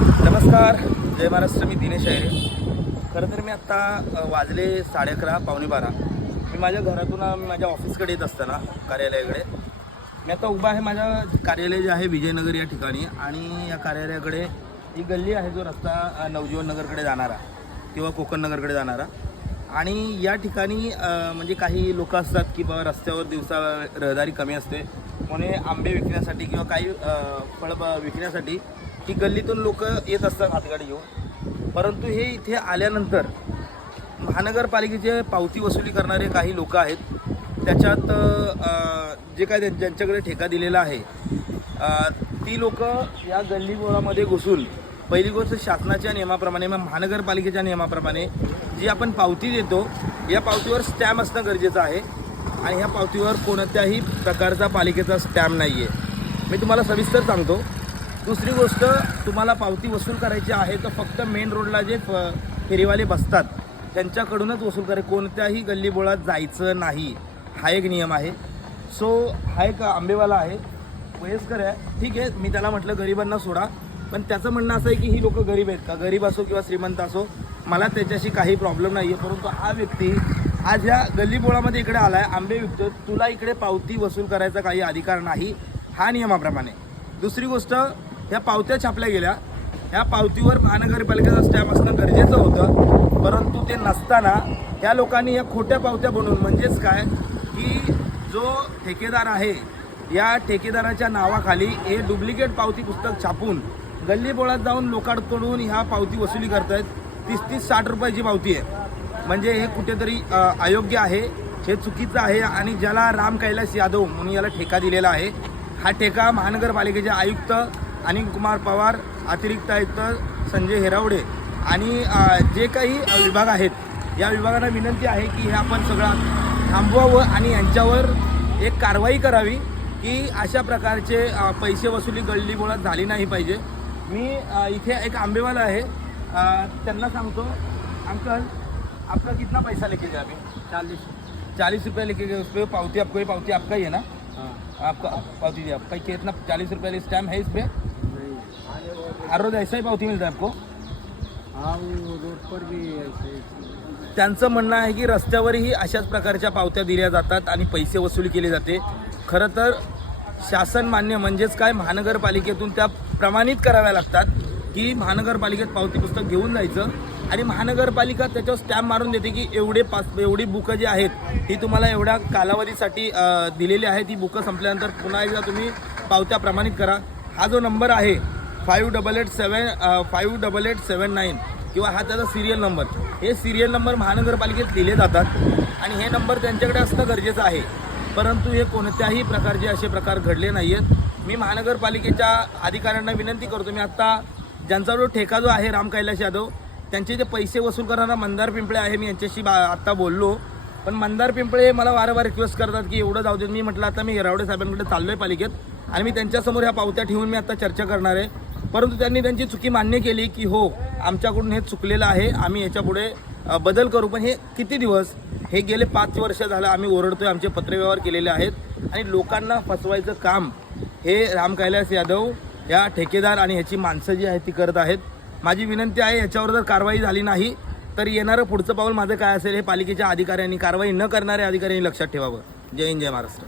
नमस्कार जय महाराष्ट्र मी दिनेश आहे खरं तर मी आत्ता वाजले साडे अकरा पावणे बारा. मी माझ्या घरातून माझ्या ऑफिसकडे येत असताना कार्यालयाकडे. मी आता उभा आहे माझ्या कार्यालय जे आहे विजयनगर या ठिकाणी. आणि या कार्यालयाकडे ही गल्ली आहे जो रस्ता नवजीवन नगरकडे जाणारा किंवा कोकण नगरकडे जाणारा. आणि या ठिकाणी म्हणजे काही लोक असतात की बाबा रस्त्यावर दिवसा रहदारी कमी असते. म्हणून आंबे विकण्यासाठी किंवा काही फळ विकण्यासाठी ही गल्लीतून लोक येत असतात हातगाडी घेऊन. परंतु हे इथे आल्यानंतर महानगरपालिकेचे पावती वसुली करणारे काही लोक आहेत. त्याच्यात जे काय ज्यांच्याकडे ठेका दिलेला आहे ती लोक या गल्लीबोळामध्ये घुसून पहिली गोष्ट शासनाच्या नियमाप्रमाणे मग महानगरपालिकेच्या नियमाप्रमाणे जी आपण पावती देतो या पावतीवर स्टॅम्प असणं गरजेचं आहे. आणि ह्या पावतीवर कोणत्याही प्रकारचा पालिकेचा स्टॅम्प नाही आहे मी तुम्हाला सविस्तर सांगतो. दुसरी गोष्ट तुम्हाला पावती वसूल करायची आहे तर फक्त मेन रोडला जे फ- फेरीवाले बसतात त्यांच्याकडूनच वसूल करे कोणत्याही गल्लीबोळात जायचं नाही. हा एक नियम आहे. सो हा एक आंबेवाला आहे. वयस्कर आहे. ठीक आहे मी त्याला म्हटलं गरिबांना सोडा. पण त्याचं म्हणणं असं आहे की ही लोक गरीब आहेत का? गरीब असो किंवा श्रीमंत असो मला त्याच्याशी काही प्रॉब्लेम नाही आहे परंतु हा व्यक्ती आज ह्या गल्लीबोळामध्ये इकडे आला आहे आंबे विकतो तुला इकडे पावती वसूल करायचा काही अधिकार नाही. हा नियमाप्रमाणे. दुसरी गोष्ट ह्या पावत्या छापल्या गेल्या. ह्या पावतीवर महानगरपालिकेचा स्टॅम्प असणं गरजेचं होतं. परंतु ते नसताना ह्या लोकांनी या खोट्या पावत्या बनवून म्हणजेच काय? की जो ठेकेदार आहे या ठेकेदाराच्या नावाखाली हे डुप्लिकेट पावती पुस्तक छापून गल्लीबोळात जाऊन लोकांकडून ह्या पावती वसुली करतायत. तीस तीस साठ रुपयाची पावती आहे. म्हणजे हे कुठेतरी अयोग्य आहे. हे चुकीचं आहे आणि ज्याला राम कैलास यादव म्हणून याला ठेका दिलेला आहे हा ठेका महानगरपालिकेचे आयुक्त अनिल कुमार पवार अतिरिक्त आयुक्त संजय हेरावडे आणि जे काही विभाग आहेत या विभागांना विनंती आहे की हे आपण सगळं थांबवावं आणि यांच्यावर एक कारवाई करावी की अशा प्रकारचे पैसे वसुली गल्लीबोळात झाली नाही पाहिजे. मी इथे एक आंबेवाला आहे. त्यांना सांगतो अंकल आपका कितना पैसा लेके गए अभी? चालीस चालीस रुपये लेके गए उस पर पावती आपको पावती आपका ही है ना? हाँ। आपका पावती दिया आपका कितना चालीस रुपये स्टैम्प है इस पे? नहीं। हर रोज ऐसा ही पावती मिलता है आपको? हाँ वो रोड पर भी ऐसे त्यांचं म्हणणं आहे की रस्त्यावरही अशाच प्रकारच्या पावत्या दिल्या जातात आणि पैसे वसुली केले जाते. खरं तर शासन मान्य म्हणजेच काय? महानगरपालिकेतून त्या प्रमाणित कराव्या लागतात. की महानगरपालिकेत पावती पुस्तक घेऊन जायचं आणि महानगरपालिका त्याच्यावर स्टॅम्प मारून देते की एवढे पास एवढी बुकं जी आहेत ही तुम्हाला एवढ्या कालावधीसाठी दिलेली आहे ती बुकं संपल्यानंतर पुन्हा एकदा तुम्ही पावत्या प्रमाणित करा. हा जो नंबर आहे five double eight seven five double eight seven nine किंवा हा त्याचा सिरियल नंबर हे सिरियल नंबर महानगरपालिकेत दिले जातात आणि हे नंबर त्यांच्याकडे असणं गरजेचं आहे. परंतु हे कोणत्याही प्रकारचे असे प्रकार घडले नाही आहेत मी महानगरपालिकेच्या अधिकाऱ्यांना विनंती करतो मी आत्ता ज्यांचा जो ठेका जो आहे राम कैलास यादव त्यांचे जे पैसे वसूल करणारा मंदार पिंपळे आहे मी यांच्याशी बा आत्ता बोललो. पण मंदार पिंपळे मला वारंवार रिक्वेस्ट करतात की एवढं जाऊ देत मी म्हटलं आता मी हिरावडे साहेबांकडे आहे पालिकेत आणि मी त्यांच्यासमोर ह्या पावत्या ठेवून मी आता चर्चा करणार आहे. परंतु त्यांनी त्यांची चुकी मान्य केली की हो आमच्याकडून हे चुकलेलं आहे आम्ही याच्यापुढे बदल करू. पण हे किती दिवस हे गेले पाच वर्ष झालं आम्ही ओरडतोय आमचे पत्रव्यवहार केलेले आहेत. आणि लोकांना फसवायचं काम हे राम कैलास यादव या ठेकेदार आणि ह्याची माणसं जी आहेत ती करत आहेत. माझी विनंती आहे याच्यावर जर कारवाई झाली नाही तर येणारं पुढचं पाऊल माझं काय असेल हे पालिकेच्या अधिकाऱ्यांनी कारवाई न करणाऱ्या अधिकाऱ्यांनी लक्षात ठेवावं. जय हिंद जय महाराष्ट्र.